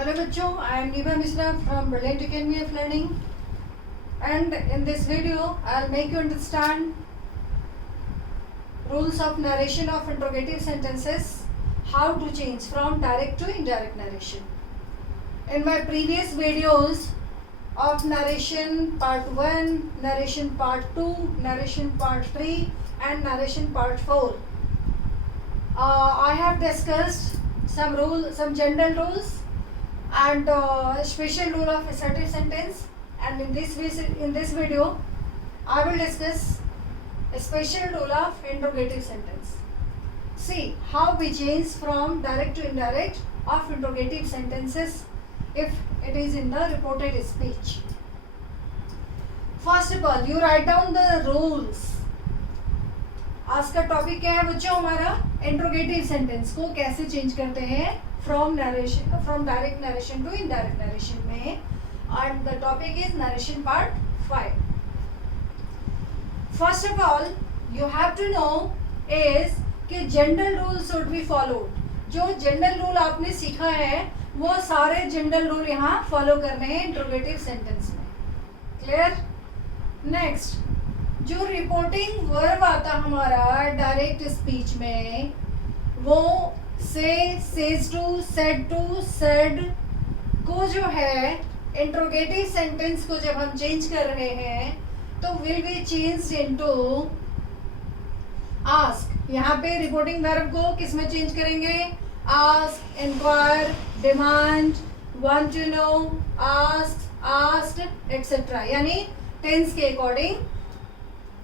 Hello बच्चों, I am Niva Misra from Brilliant Academy of Learning, and in this video I will make you understand rules of narration of interrogative sentences, how to change from direct to indirect narration. In my previous videos of narration part 1, narration part 2, narration part 3 and narration part 4, I have discussed some general rules and special rule of assertive sentence, and in this video I will discuss a special rule of interrogative sentence. See how we change from direct to indirect of interrogative sentences if it is in the reported speech. First of all, you write down the rules. आज का topic क्या है बच्चों हमारा? Interrogative sentence को कैसे change करते हैं from direct narration to indirect narration में, and the topic is narration part 5. First of all you have to know is कि general rule should be followed. जो जनरल रूल आपने सीखा है वो सारे जनरल रूल यहाँ फॉलो करने हैं इंट्रोगेटिव सेंटेंस में. क्लियर? नेक्स्ट, जो रिपोर्टिंग वर्ब आता हमारा डायरेक्ट स्पीच में, वो say, says to, said to, said को जो है इंट्रोगेटिव सेंटेंस को जब हम चेंज कर रहे हैं तो will be change into ask. यहाँ पे रिपोर्टिंग वर्ब को किस में चेंज करेंगे? Ask, inquire, demand, want to know, ask, asked etcetera. यानी टेंस के अकॉर्डिंग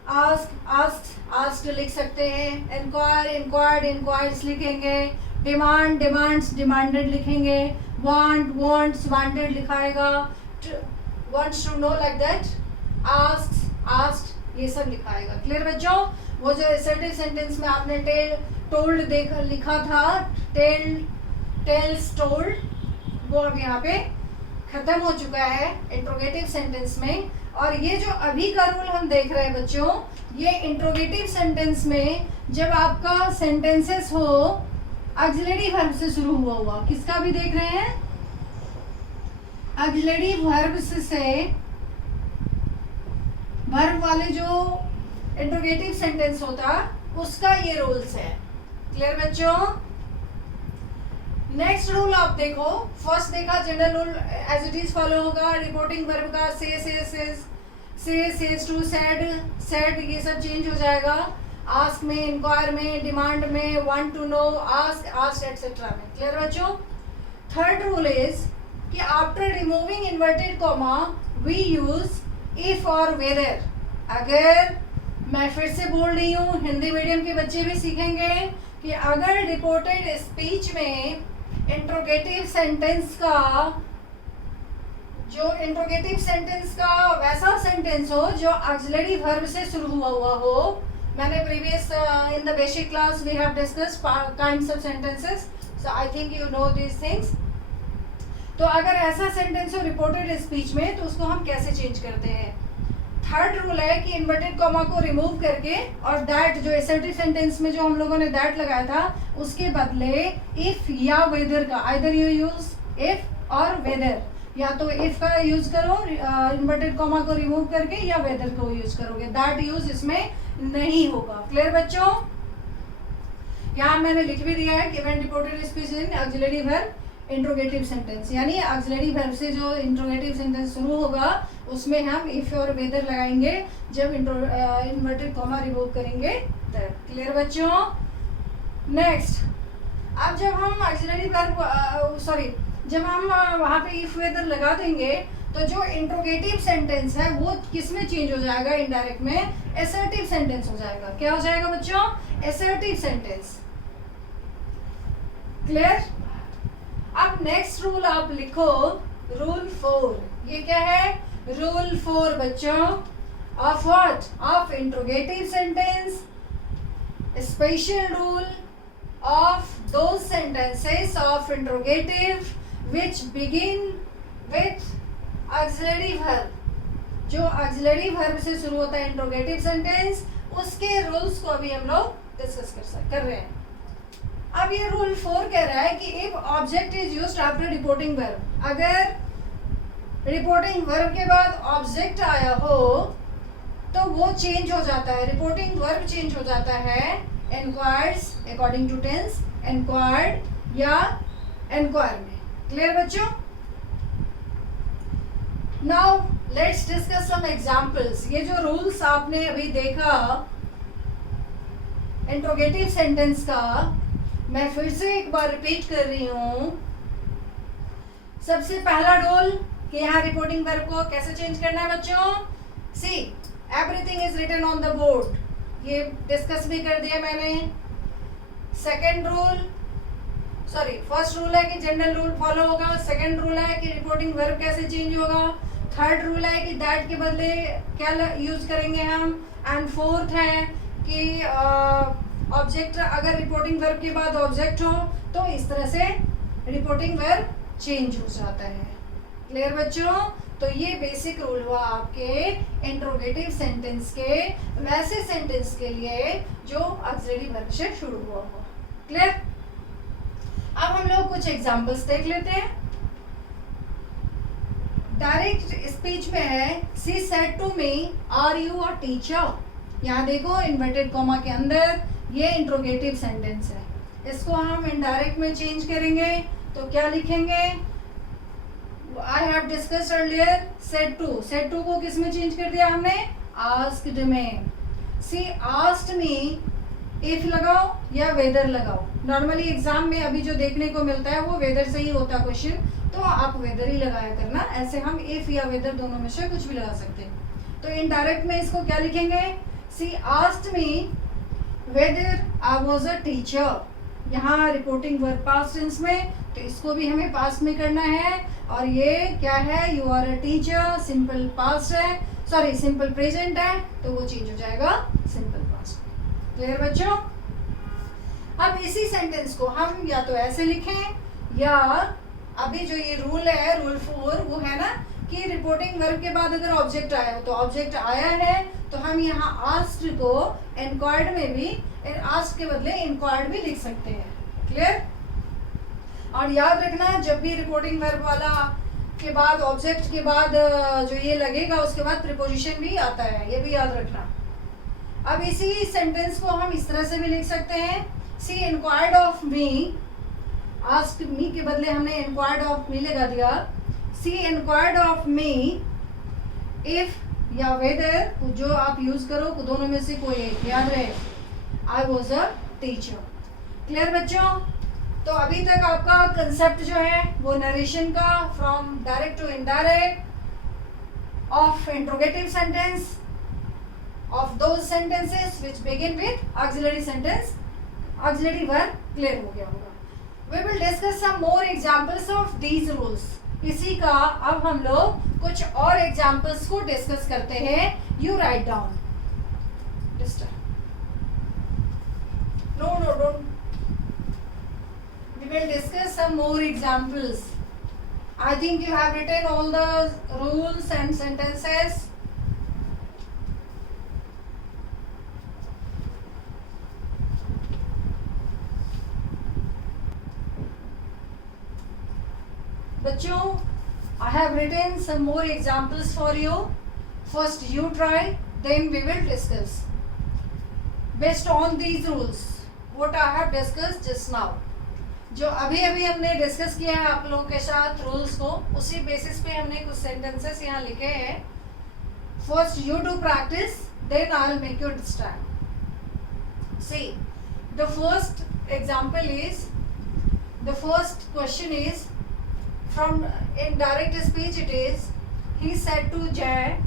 आस्क्ड लिख सकते हैं, इंक्वायर, इंक्वायर्ड, इंक्वायर्ड्स लिखेंगे, डिमांड, डिमांड्स, डिमांडेड लिखेंगे, वांट, वांट्स, वांटेड लिखाएगा, wants to know like that, asked, ये सब लिखाएगा. क्लियर बच्चों? वो जो असर्टिव सेंटेंस में आपने टोल्ड लिखा था, टेल्स, टोल्ड, वो अब यहाँ पे खत्म हो चुका है इंट्रोगेटिव सेंटेंस में. और ये जो अभी का रूल हम देख रहे हैं बच्चों, ये इंट्रोगेटिव सेंटेंस में जब आपका सेंटेंसेस हो ऑक्सिलरी वर्ब से शुरू हुआ, किसका भी देख रहे हैं? ऑक्सिलरी वर्ब से वर्ब वाले जो इंट्रोगेटिव सेंटेंस होता उसका ये रूल्स है. क्लियर बच्चों? नेक्स्ट रूल आप देखो. फर्स्ट देखा general rule as it is follow होगा. रिपोर्टिंग वर्ब का से, सेज टू, सेड, ये सब चेंज हो जाएगा. आस्क में, इंक्वायर में, डिमांड में, want to know, ask etcetera में. क्लियर बच्चों? थर्ड रूल इज कि after removing inverted comma we use if और वेदर. अगर मैं फिर से बोल रही हूँ, हिंदी मीडियम के बच्चे भी सीखेंगे कि अगर रिपोर्टेड स्पीच में इंट्रोगेटिव सेंटेंस का वैसा सेंटेंस हो जो ऑक्सिलरी वर्ब से शुरू हुआ हो. मैंने previous in the basic class we have discussed kinds of sentences, so I think you know these things. तो अगर ऐसा सेंटेंस हो रिपोर्टेड स्पीच में तो उसको हम कैसे चेंज करते हैं? थर्ड रूल है कि इन्वर्टेड कॉमा को रिमूव करके और दैट, जो असर्टिव सेंटेंस में जो हम लोगों ने दैट लगाया था, उसके बदले इफ या वेदर का, आइदर यू यूज इफ और वेदर, या तो इफ का यूज करो इन्वर्टेड कॉमा को रिमूव करके, या वेदर को यूज करोगे. दैट यूज इसमें नहीं होगा. क्लियर बच्चों? यहाँ मैंने लिख भी दिया है कि when reported speech in auxiliary verb interrogative sentence, यानी ऑक्सिलरी वर्ब से जो इंट्रोगेटिव सेंटेंस शुरू होगा उसमें हम इफ और वेदर लगाएंगे जब इन्वर्टेड कॉमा रिमूव करेंगे तब. क्लियर बच्चों? नेक्स्ट, अब जब हम ऑक्सिलरी वर्ब जब हम वहाँ पे इफ वेदर लगा देंगे तो जो इंट्रोगेटिव सेंटेंस है वो किस में चेंज हो जाएगा? इनडायरेक्ट में असर्टिव सेंटेंस हो जाएगा. क्या हो जाएगा बच्चों? Assertive sentence. क्लियर? अब नेक्स्ट रूल आप लिखो, रूल 4. ये क्या है? रूल 4 बच्चों of what? Of interrogative sentence. Special rule of those sentences of interrogative which begin with auxiliary verb. जो ऑक्सिलरी वर्ब से शुरू होता है इंट्रोगेटिव सेंटेंस, उसके रूल्स को अभी हम लोग डिस्कस कर रहे हैं. अब ये रूल 4 कह रहा है कि if object is used after reporting verb, अगर रिपोर्टिंग वर्ब के बाद ऑब्जेक्ट आया हो तो वो चेंज हो जाता है, रिपोर्टिंग वर्ब चेंज हो जाता है enquires according to tense, enquired या एनक्वायर में। क्लियर बच्चों? Now let's discuss some examples. ये जो रूल्स आपने अभी देखा इंट्रोगेटिव सेंटेंस का, मैं फिर से एक बार रिपीट कर रही हूँ। सबसे पहला रूल कि यहाँ रिपोर्टिंग वर्ब को कैसे चेंज करना है बच्चों। See everything is written on the board, ये डिस्कस भी कर दिया मैंने। Second rule, sorry first rule है कि जनरल रूल फॉलो होगा। सेकंड रूल है कि रिपोर्टिंग वर्ब कैसे चेंज होगा। थर्ड रूल है कि दैट के बदले क्या यूज करेंगे हम। एंड फोर्थ है कि ऑब्जेक्ट अगर रिपोर्टिंग वर्ब के बाद ऑब्जेक्ट हो तो इस तरह से रिपोर्टिंग वर्ब चेंज हो जाता है। क्लियर बच्चों? तो ये बेसिक रूल हुआ आपके इंट्रोगेटिव सेंटेंस के, वैसे सेंटेंस के लिए जो ऑक्सिलरी वर्ब से शुरू हुआ हो। क्लियर? अब हम लोग कुछ एग्जांपल्स देख लेते हैं। डायरेक्ट स्पीच में है she said to me are you a teacher. यहाँ देखो इन्वर्टेड कॉमा के अंदर ये इंट्रोगेटिव सेंटेंस है। इसको हम इनडायरेक्ट में चेंज करेंगे तो क्या लिखेंगे? I have discussed earlier said to. Said to को किस में चेंज कर दिया हमने? आस्क्ड में। सी आस्क्ड मी इफ लगाओ या वेदर लगाओ। नॉर्मली एग्जाम में अभी जो देखने को मिलता है वो वेदर से ही होता क्वेश्चन, तो आप वेदर ही लगाया करना। ऐसे हम इफ या वेदर दोनों में से कुछ भी लगा सकते हैं। तो इनडायरेक्ट में इसको क्या लिखेंगे? She asked me whether I was a teacher. यहाँ रिपोर्टिंग वर्ब पास्ट टेंस में, तो इसको भी हमें पास्ट में करना है। और ये क्या है? You are a teacher, simple past है, सॉरी सिंपल प्रेजेंट है, तो वो चेंज हो जाएगा सिंपल पास्ट। क्लियर बच्चों? अब इसी सेंटेंस को हम या तो ऐसे लिखें या अभी जो ये रूल है रूल 4 वो है ना कि रिपोर्टिंग वर्ब के बाद अगर ऑब्जेक्ट आया हो तो ऑब्जेक्ट आया है तो हम यहाँ आस्क्ड को एनक्वायर्ड में भी, आस्क्ड के बदले इनक्वायर्ड भी लिख सकते हैं। क्लियर? और याद रखना जब भी रिपोर्टिंग वर्ब वाला के बाद ऑब्जेक्ट के बाद जो ये लगेगा उसके बाद प्रीपोजिशन भी आता है, ये भी याद रखना। अब इसी सेंटेंस को हम इस तरह से भी लिख सकते हैं। She inquired of me, asked me के बदले हमने इंक्वायर्ड ऑफ मी लगा दिया। She inquired of me if या वेदर, जो आप यूज करो दोनों में से कोई एक, याद रहे I was a teacher. Clear बच्चों? तो अभी तक आपका कंसेप्ट जो है वो नरेशन का from direct to indirect of interrogative sentence of those sentences which begin with auxiliary sentence, auxiliary verb clear हो गया होगा। We will discuss some more examples of these rules। इसी का अब हम लोग कुछ और एग्जाम्पल्स को डिस्कस करते हैं। You write down। No, don't। We will discuss some more examples। I think you have written all the rules and sentences। बच्चों, I have written some more examples for you। First you try, then we will discuss based on these rules what I have discussed just now। जो अभी अभी हमने discuss किया है आप लोगों के साथ रूल्स को, उसी बेसिस पे हमने कुछ सेंटेंसेस यहाँ लिखे हैं। First you do practice, then I will make you understand। See, the first example is, the first question is from in direct speech it is, he said to Jay,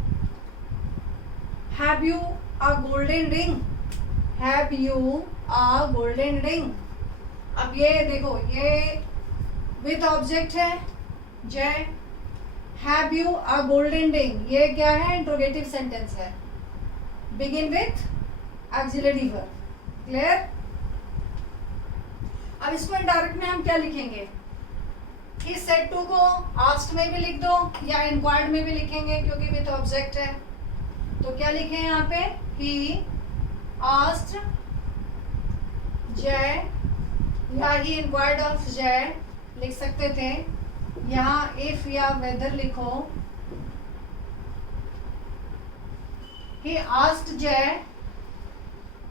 have you a golden ring? Have you a golden ring? अब ये देखो ये with object है Jay, have you a golden ring, ये क्या है? Interrogative sentence है, begin with auxiliary verb। Clear? अब इसको इनडायरेक्ट में हम क्या लिखेंगे? He said to को asked में भी लिख दो या inquired में भी लिखेंगे क्योंकि विथ ऑब्जेक्ट है। तो क्या लिखे यहाँ पे? He asked Jay या ही इंक्वायर्ड ऑफ जय लिख सकते थे, यहाँ इफ या वेदर लिखो। ही आस्क्ड जय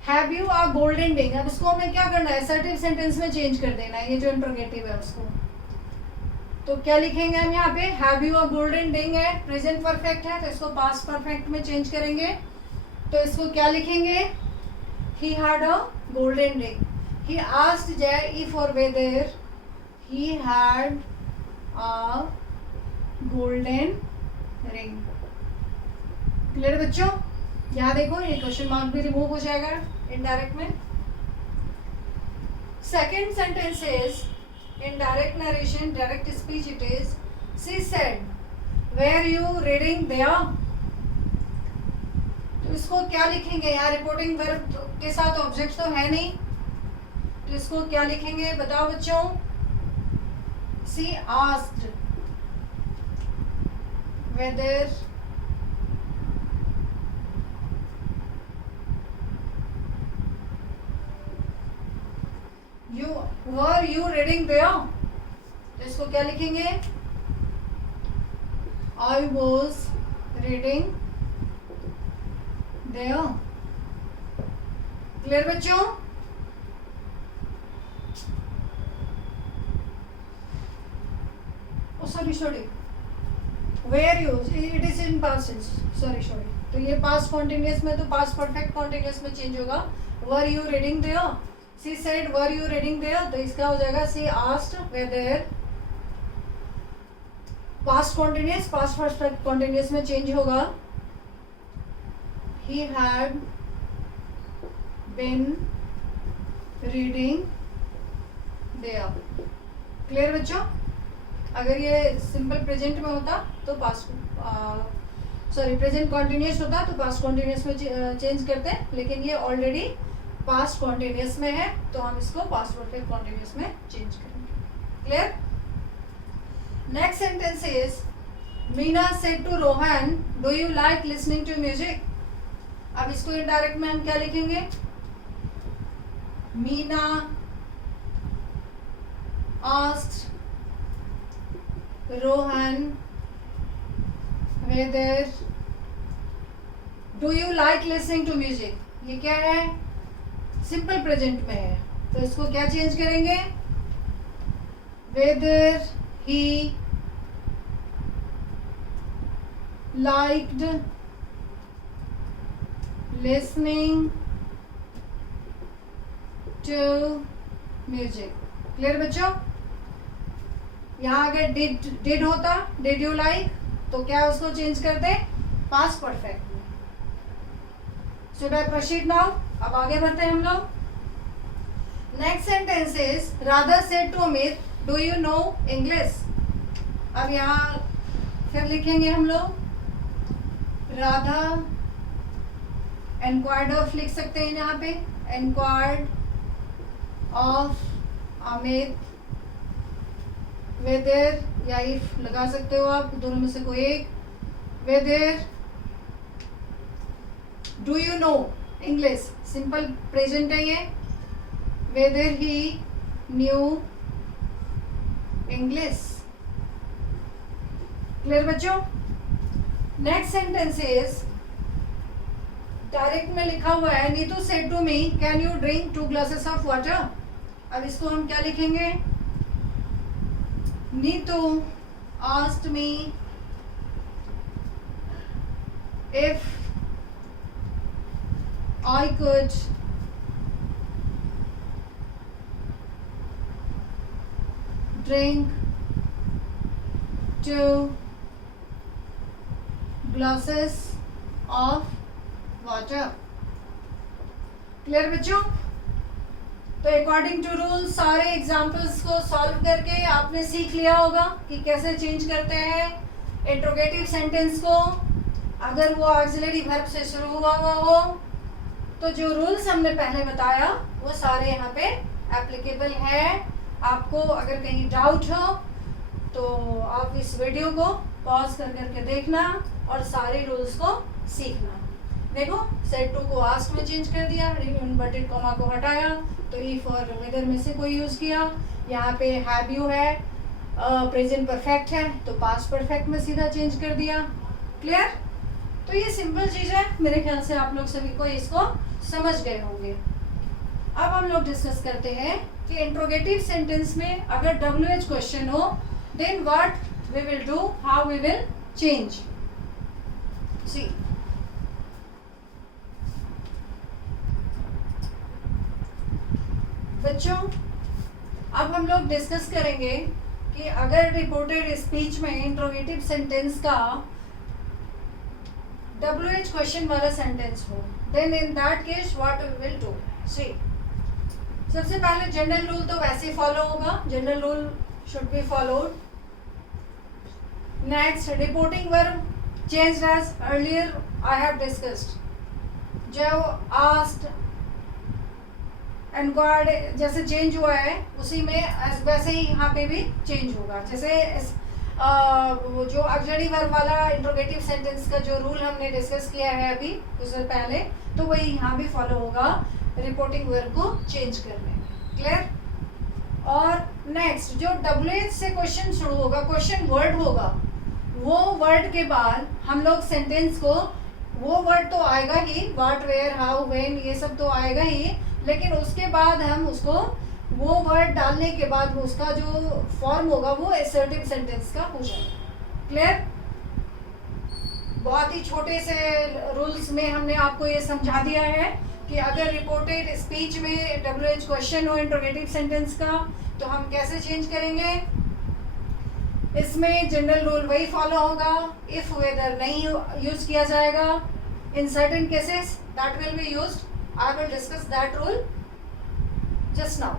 have you a golden ring. अब इसको हमें क्या करना है, असर्टिव सेंटेंस में चेंज कर देना है, ये जो इंट्रोगेटिव है उसको। तो क्या लिखेंगे हम यहाँ पे, have you a golden ring है, प्रेजेंट परफेक्ट है, तो इसको पास्ट परफेक्ट में चेंज करेंगे। तो इसको क्या लिखेंगे, he had a golden ring. He asked जय इफ और weather he had a golden ring. Clear बच्चों? यहाँ देखो ये क्वेश्चन मार्क भी रिमूव हो जाएगा इनडायरेक्ट में। Second sentence is in direct narration, direct speech it is, she said, were you reading there? तो इसको क्या लिखेंगे, यहाँ रिपोर्टिंग वर्ब के साथ ऑब्जेक्ट तो है नहीं, तो इसको क्या लिखेंगे बताओ बच्चों। she asked whether were you reading there? तो इसको क्या लिखेंगे, I was reading there। Clear बच्चों? Sorry were you, it is in past tense, sorry. तो ये पास्ट कॉन्टिन्यूअस में, तो पास्ट परफेक्ट कॉन्टिन्यूअस में चेंज होगा। Were you reading there, she said were you reading there, तो इसका हो जाएगा she asked whether, past continuous past perfect continuous में चेंज होगा, he had been reading there। Clear बच्चों? अगर ये सिंपल प्रेजेंट में होता तो प्रेजेंट कॉन्टिन्यूस होता तो पास्ट कॉन्टिन्यूस में चेंज करते हैं, लेकिन ये ऑलरेडी पास्ट कॉन्टिन्यूस में है तो हम इसको पास्ट परफेक्ट कॉन्टिन्यूस में चेंज करेंगे। Clear? Next sentence is, Meena said to Rohan do you like listening to music. अब इसको इनडायरेक्ट में हम क्या लिखेंगे, Meena asked Rohan whether do you like listening to music. ये क्या है, सिंपल प्रेजेंट में है, तो इसको क्या चेंज करेंगे, whether he liked listening to music. Clear बच्चों? यहाँ अगर डिड होता, डिड यू लाइक, तो क्या उसको चेंज कर दे पास्ट परफेक्ट में। Should I proceed now? अब आगे बढ़ते हैं हम लोग। Next sentence is, Radha said to Amit do you know English. अब यहाँ फिर लिखेंगे हम लोग, राधा एनक्वायर्ड ऑफ लिख सकते हैं यहाँ पे, एनक्वायर्ड ऑफ अमित वेदर, या इफ लगा सकते हो आप, दोनों में से कोई एक, whether do you know English, simple present है ये, whether he knew English. Clear बच्चों? नेक्स्ट सेंटेंस इज, डायरेक्ट में लिखा हुआ है, Neetu said to me can you drink 2 glasses of water. अब इसको हम क्या लिखेंगे, Neetu asked me if I could drink 2 glasses of water। Clear बच्चों? तो अकॉर्डिंग टू रूल सारे एग्जाम्पल्स को सॉल्व करके आपने सीख लिया होगा कि कैसे चेंज करते हैं इंट्रोगेटिव सेंटेंस को, अगर वो ऑक्सिलरी वर्ब से शुरू हुआ हो। तो जो रूल्स हमने पहले बताया वो सारे यहाँ पे एप्लीकेबल है। आपको अगर कहीं डाउट हो तो आप इस वीडियो को पॉज कर करके देखना और सारे रूल्स को सीखना। देखो सेड टू को आस्क में चेंज कर दिया, इन्वर्टेड कॉमा को हटाया, तो इफ और वेदर में से कोई यूज किया। यहाँ पे हैव यू है, प्रेजेंट परफेक्ट है, तो पास्ट परफेक्ट में सीधा चेंज कर दिया। क्लियर? तो ये सिंपल चीज है, मेरे ख्याल से आप लोग सभी को इसको समझ गए होंगे। अब हम लोग डिस्कस करते हैं कि इंट्रोगेटिव सेंटेंस में अगर WH क्वेश्चन हो then what we will do, how we will change. See बच्चों, अब हम लोग डिस्कस करेंगे कि अगर रिपोर्टेड स्पीच में इंट्रोगेटिव सेंटेंस का WH क्वेश्चन वाला सेंटेंस हो, then in that case what we will do. See सबसे पहले जनरल रूल तो वैसे ही फॉलो होगा, general rule should be followed. Next, reporting verb changed as earlier I have discussed. जो आस्क्ड, एनक्वायर्ड जैसे चेंज हुआ है उसी में वैसे ही यहाँ पे भी चेंज होगा। जैसे वो जो ऑक्सिलरी वर्ब वाला इंट्रोगेटिव सेंटेंस का जो रूल हमने डिस्कस किया है अभी कुछ देर पहले, तो वही यहाँ भी फॉलो होगा रिपोर्टिंग वर्ब को चेंज करने में। क्लियर? और नेक्स्ट, जो WH से क्वेश्चन शुरू होगा, क्वेश्चन वर्ड होगा, वो वर्ड के बाद हम लोग सेंटेंस को, वो वर्ड तो आएगा ही, व्हाट, वेयर, हाउ, व्हेन, ये सब तो आएगा ही, लेकिन उसके बाद हम उसको वो वर्ड डालने के बाद वो उसका जो फॉर्म होगा वो असर्टिव सेंटेंस का हो जाएगा। क्लियर? बहुत ही छोटे से रूल्स में हमने आपको ये समझा दिया है कि अगर रिपोर्टेड स्पीच में WH क्वेश्चन हो इंट्रोगेटिव सेंटेंस का तो हम कैसे चेंज करेंगे। इसमें जनरल रूल वही फॉलो होगा, इफ वेदर नहीं यूज किया जाएगा। In certain cases that will be used, I will discuss that rule just now.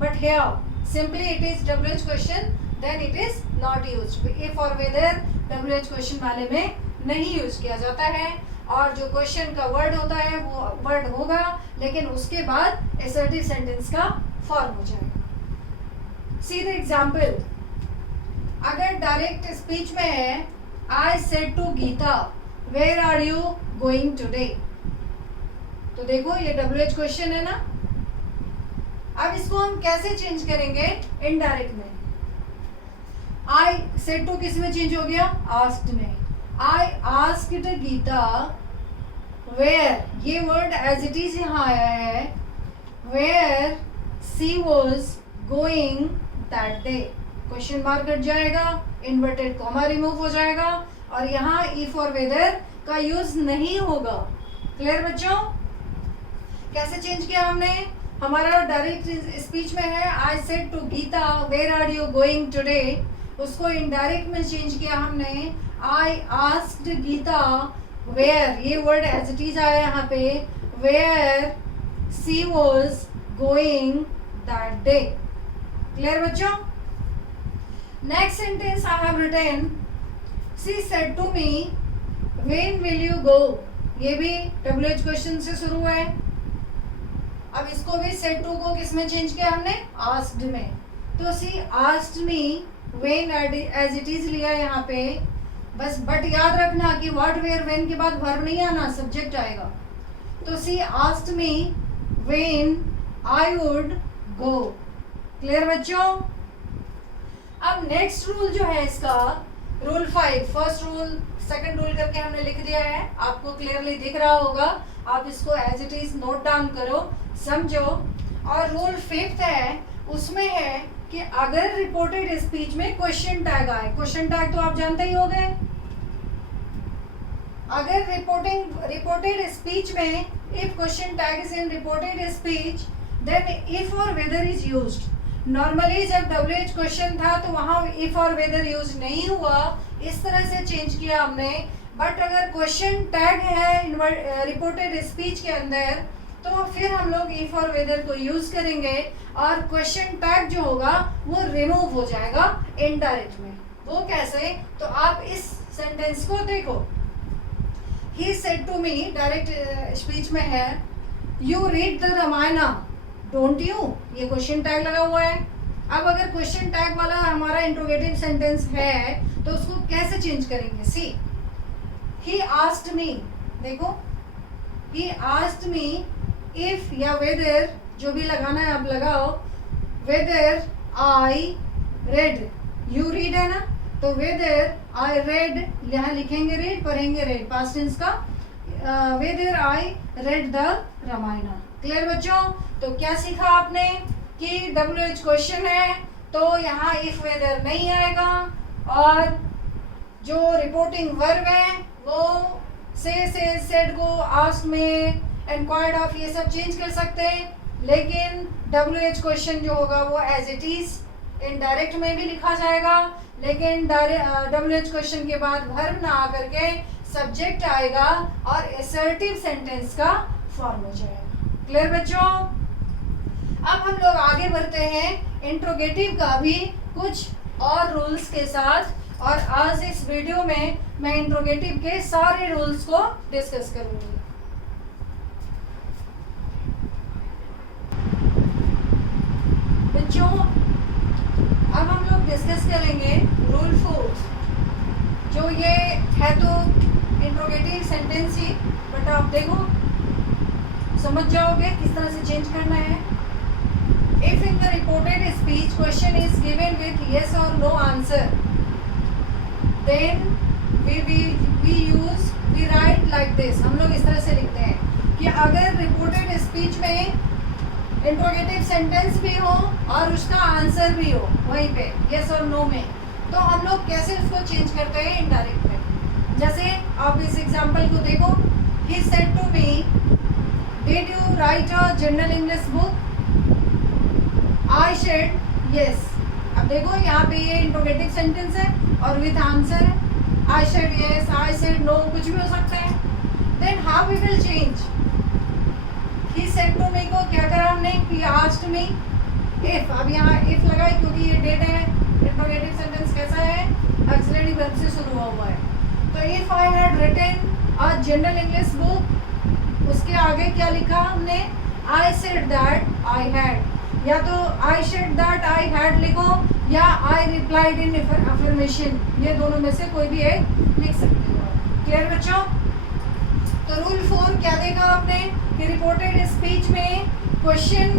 But here simply it is WH question, then it is not used. If और whether WH question वाले में नहीं use किया जाता है, और जो question का वर्ड होता है वो वर्ड होगा, लेकिन उसके बाद assertive sentence का फॉर्म हो जाएगा। See the example. अगर डायरेक्ट स्पीच में है, I said to Geeta, where are you going today? तो देखो ये WH क्वेश्चन है ना। अब इसको हम कैसे चेंज करेंगे इनडायरेक्ट में। आई सेड टू किस में चेंज हो गया, आस्क्ड में। आई आस्क्ड गीता वेयर, ये वर्ड एज इट इज यहाँ आया है, where she was going that day. Question mark हट जाएगा, इन्वर्टेड कॉमा रिमूव हो जाएगा, और यहाँ इफ और वेदर का यूज नहीं होगा। क्लियर बच्चों? कैसे चेंज किया हमने, हमारा डायरेक्ट स्पीच में है I said to Geeta where are you going today, उसको इनडायरेक्ट में चेंज किया हमने, आई आस्क्ड गीता वेयर, ये वर्ड एज इट इज आया यहाँ पे, where she was going that day. Clear बच्चों? Next sentence I have written, she said to me when will you go, ये भी WH क्वेश्चन से शुरू है। अब इसको भी सेड टू को किस में चेंज किया हमने, आस्क्ड में। तो she asked me when as it is लिया यहाँ पे बस, बट याद रखना कि व्हाट, वेयर, व्हेन के बाद वर्ब नहीं आना, सब्जेक्ट आएगा। तो she asked me when I would go. Clear बच्चों? अब नेक्स्ट रूल जो है इसका, rule 5, first rule second rule करके हमने लिख दिया है, आपको क्लियरली दिख रहा होगा, आप इसको as it is note down करो, समझो। और रूल 5 है, उसमें है कि अगर रिपोर्टेड स्पीच में क्वेश्चन टैग आए, क्वेश्चन टैग तो आप जानते ही हो गए, अगर रिपोर्टेड स्पीच में if question tag is in reported speech then if और वेदर इज यूज्ड। नॉर्मली जब WH क्वेश्चन था तो वहां इफ और वेदर यूज नहीं हुआ, इस तरह से चेंज किया हमने। बट अगर क्वेश्चन टैग है रिपोर्टेड स्पीच के अंदर तो फिर हम लोग इफ और वेदर को यूज करेंगे, और क्वेश्चन टैग जो होगा वो रिमूव हो जाएगा इनडायरेक्ट में। वो कैसे, तो आप इस सेंटेंस को देखो, he said to me, direct speech में है, you read the Ramayana don't you, ये क्वेश्चन टैग लगा हुआ है। अब अगर क्वेश्चन टैग वाला हमारा इंट्रोगेटिव सेंटेंस है तो उसको कैसे चेंज करेंगे। सी ही आस्क्ड मी, देखो, he asked me if या whether, जो भी लगाना है आप लगाओ, whether I read, you read है ना, तो whether I read, यहाँ लिखेंगे read, पढ़ेंगे read, past tense का, whether I read the Ramayan. Clear बच्चों? तो क्या सीखा आपने कि WH क्वेश्चन है तो यहाँ if whether नहीं आएगा, और जो रिपोर्टिंग वर्ब है वो से सेड को आस्क्ड में, एनक्वायर्ड ऑफ, ये सब चेंज कर सकते हैं, लेकिन WH क्वेश्चन जो होगा वो एज इट इज इनडायरेक्ट में भी लिखा जाएगा, लेकिन WH क्वेश्चन के बाद वर्ब ना आकर के सब्जेक्ट आएगा और असर्टिव सेंटेंस का फॉर्म हो जाएगा। क्लियर बच्चों? अब हम लोग आगे बढ़ते हैं इंट्रोगेटिव का भी कुछ और रूल्स के साथ, और आज इस वीडियो में मैं इंट्रोगेटिव के सारे रूल्स को डिस्कस करूंगी। बच्चों, अब हम लोग डिस्कस करेंगे रूल 4, जो ये है तो इंट्रोगेटिव सेंटेंस ही, बट आप देखो समझ जाओगे किस तरह से चेंज करना है। If in the reported speech question is given with yes और no answer, then we write like this। हम लोग इस तरह से लिखते हैं कि अगर रिपोर्टेड स्पीच में इंट्रोगेटिव सेंटेंस भी हो और उसका आंसर भी हो वहीं पे यस और नो में, तो हम लोग कैसे उसको चेंज करते हैं इनडायरेक्ट में। जैसे आप इस एग्जांपल को देखो, he said to me, did you write a general English book? I said yes। अब देखो यहाँ पे ये इंट्रोगेटिव सेंटेंस है और विथ आंसर है, I said yes, I said no, कुछ भी हो सकता है। Then how we will change? He said to me को क्या करा हमने? He asked me if, अब यहाँ if लगाए क्योंकि ये डेट है। इंट्रोगेटिव सेंटेंस कैसा है? ऑक्सिलरी वर्ब से शुरू हुआ है। तो if I had written a general English book, उसके आगे क्या लिखा हमने? I said that I had, या तो I said that I had लिखो, या I replied in affirmation, ये दोनों में से कोई भी एक लिख सकते हो। क्लियर बच्चों? तो रूल 4 क्या देखा आपने कि रिपोर्टेड स्पीच में क्वेश्चन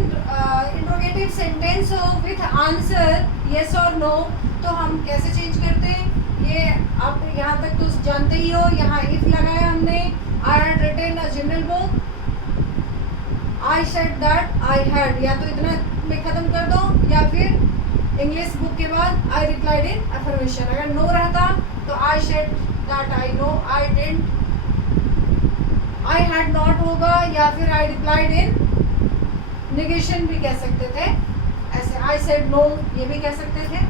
इंट्रोगेटिव सेंटेंस हो विथ आंसर यस और नो, तो हम कैसे चेंज करते हैं ये आप यहाँ तक तो जानते ही हो। यहाँ इफ लगाया हमने, I had written a general book, I said that I had, या तो इतना में खत्म कर दो, या फिर इंग्लिश बुक के बाद I replied in affirmation। अगर नो रहता तो I said that I know, I didn't, I had not होगा, या फिर I replied in negation भी कह सकते थे, ऐसे I said no ये भी कह सकते थे।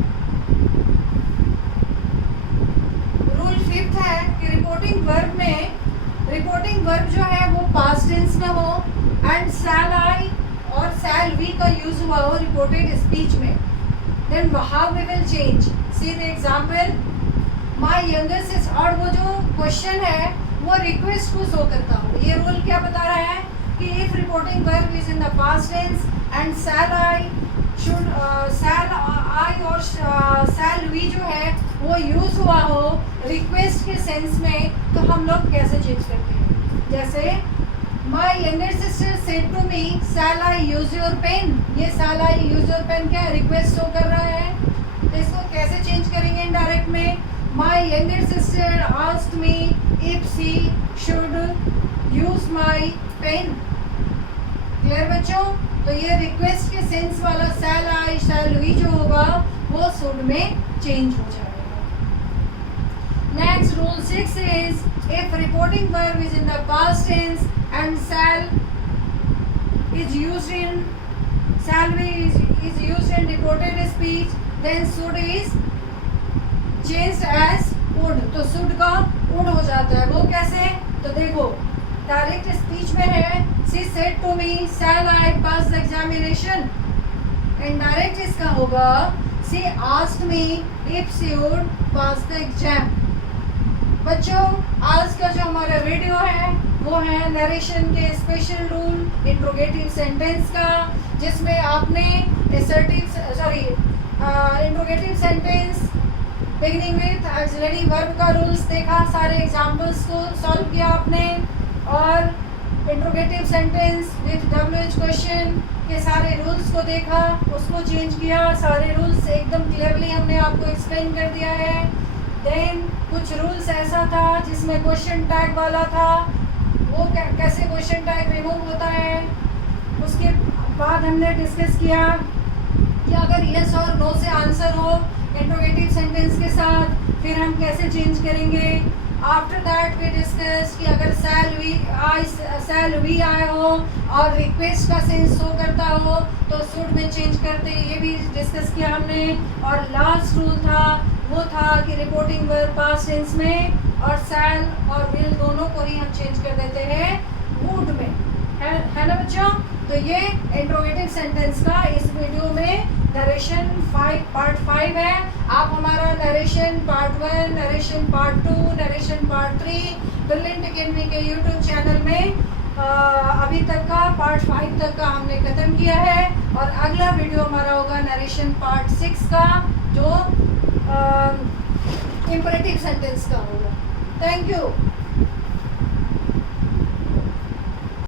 रूल 5 है कि रिपोर्टिंग वर्ब में, रिपोर्टिंग वर्ब जो है वो पास्ट टेंस में हो एंड शैल आई और शैल वी का यूज हुआ हो रिपोर्टेड स्पीच में, then how we will change. See the example, my younger sister, और वो जो क्वेश्चन है वो रिक्वेस्ट को शो करता हो। ये रूल क्या बता रहा है कि if reporting verb is in the past tense and shall I should, shall I और शैल वी जो है वो यूज हुआ हो रिक्वेस्ट के सेंस में, तो हम लोग कैसे चेंज करते हैं। जैसे my younger sister said to me shall I use your pen, ये shall I use your pen क्या है? रिक्वेस्ट शो कर रहा है। तो इसको कैसे चेंज करेंगे इनडायरेक्ट में? My younger sister asked me if she should use my pen. Clear बच्चों? तो ये रिक्वेस्ट के सेंस वाला शैल आई शैल वी जो होगा वो शुड में चेंज हो जाएगा। Next, rule 6 is if reporting verb is in the past tense and shall is used in, shall is used in reported speech, then should is changed as would। तो should का would हो जाता है। वो कैसे? तो देखो डायरेक्ट स्पीच में है she said to me shall I pass the examination, indirect इसका होगा she asked me if she would pass the exam। बच्चों, आज का जो हमारा वीडियो है वो है नरेशन के स्पेशल रूल इंट्रोगेटिव सेंटेंस का, जिसमें आपने interrogative sentence beginning with auxiliary verb का रूल्स देखा, सारे एग्जांपल्स को सॉल्व किया आपने। और interrogative sentence with WH question के सारे रूल्स को देखा, उसको चेंज किया, सारे रूल्स एकदम क्लियरली हमने आपको एक्सप्लेन कर दिया है। देन कुछ रूल्स ऐसा था जिसमें क्वेश्चन टैग वाला था, वो कैसे क्वेश्चन टैग रिमूव होता है। उसके बाद हमने डिस्कस किया कि अगर यस और नो से आंसर हो इंट्रोगेटिव सेंटेंस के साथ, फिर हम कैसे चेंज करेंगे। आफ्टर दैट वी डिस्कस कि अगर शैल वी आया हो और रिक्वेस्ट का सेंस शो करता हो तो शुड में चेंज करते, ये भी डिस्कस किया हमने। और लास्ट रूल था वो था कि रिपोर्टिंग वर्ब पास्ट टेंस में और शैल और विल दोनों को ही हम चेंज कर देते हैं वुड में, है ना बच्चों। तो ये इंट्रोगेटिव सेंटेंस का इस वीडियो में नरेशन पार्ट 5 है। आप हमारा narration part 1, narration part 2, narration part 3 brilliant academy के यूट्यूब चैनल में अभी तक का पार्ट 5 तक का हमने ख़त्म किया है। और अगला वीडियो हमारा होगा नरेशन पार्ट 6 का, जो इंपरेटिव सेंटेंस का होगा। Thank you.